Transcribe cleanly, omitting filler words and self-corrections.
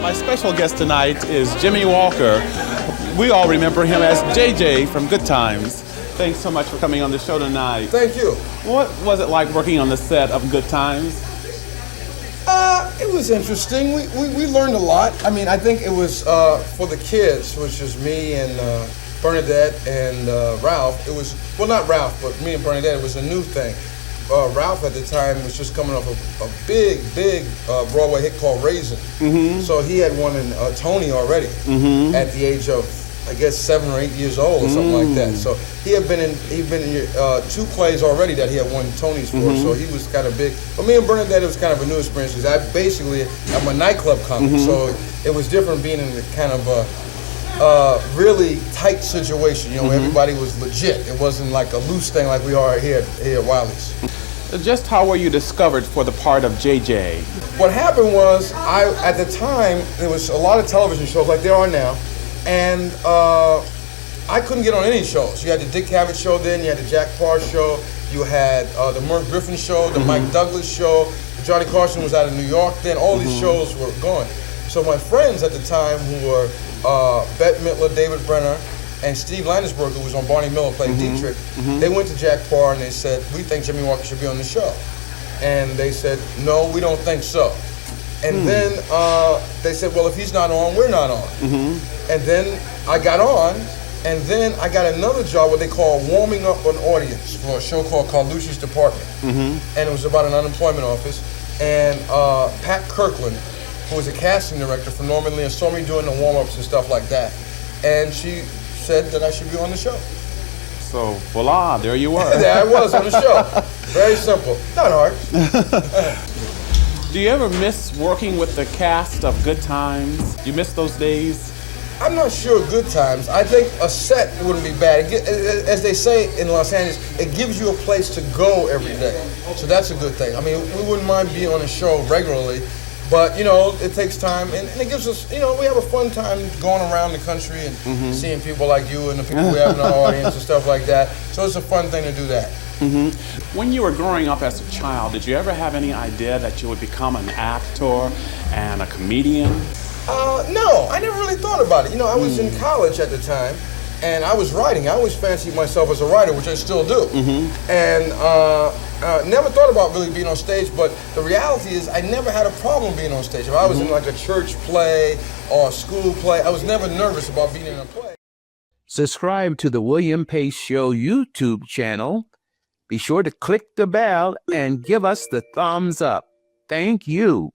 My special guest tonight is Jimmy Walker. We all remember him as JJ from Good Times. Thanks so much for coming on the show tonight. Thank you. What was it like working on the set of Good Times? It was interesting. We learned a lot. I mean, I think it was for the kids, which is me and Bernadette and Ralph. It was, well, not Ralph, but me and Bernadette. It was a new thing. Ralph at the time was just coming off a big Broadway hit called Raisin. Mm-hmm. So he had won a Tony already at the age of, I guess, 7 or 8 years old or something like that. So he'd been in 2 plays already that he had won Tonys for. So he was kind of big. But me and Bernadette, it was kind of a new experience because I'm a nightclub comic. So it was different being in the kind of a really tight situation. You know, where everybody was legit. It wasn't like a loose thing like we are here at Wiley's. Just how were you discovered for the part of JJ? What happened was, at the time, there was a lot of television shows like there are now, and I couldn't get on any shows. You had the Dick Cavett show then, you had the Jack Parr show, you had the Merv Griffin show, the Mike Douglas show, Johnny Carson was out of New York then, all these shows were going. So my friends at the time who were Bette Midler, David Brenner, and Steve Landesberg, who was on Barney Miller playing Dietrich, they went to Jack Parr and they said, we think Jimmy Walker should be on the show. And they said, no, we don't think so. And then they said, well, if he's not on, we're not on. And then I got on, and then I got another job, what they call warming up an audience, for a show called Carlucci's Department. And it was about an unemployment office. And Pat Kirkland, who was a casting director for Norman Lear, saw me doing the warm-ups and stuff like that. And she said that I should be on the show. So, voila, there you were. There I was on the show. Very simple. Not hard. Do you ever miss working with the cast of Good Times? Do you miss those days? I'm not sure Good Times. I think a set wouldn't be bad. As they say in Los Angeles, it gives you a place to go every day. So that's a good thing. I mean, we wouldn't mind being on a show regularly, but, you know, it takes time, and it gives us, you know, we have a fun time going around the country and seeing people like you and the people we have in our audience and stuff like that. So it's a fun thing to do that. When you were growing up as a child, did you ever have any idea that you would become an actor and a comedian? No, I never really thought about it. You know, I was in college at the time, and I was writing. I always fancied myself as a writer, which I still do. And never thought about really being on stage, but the reality is I never had a problem being on stage. If I was in like a church play or a school play, I was never nervous about being in a play. Subscribe to the William Pace Show YouTube channel. Be sure to click the bell and give us the thumbs up. Thank you.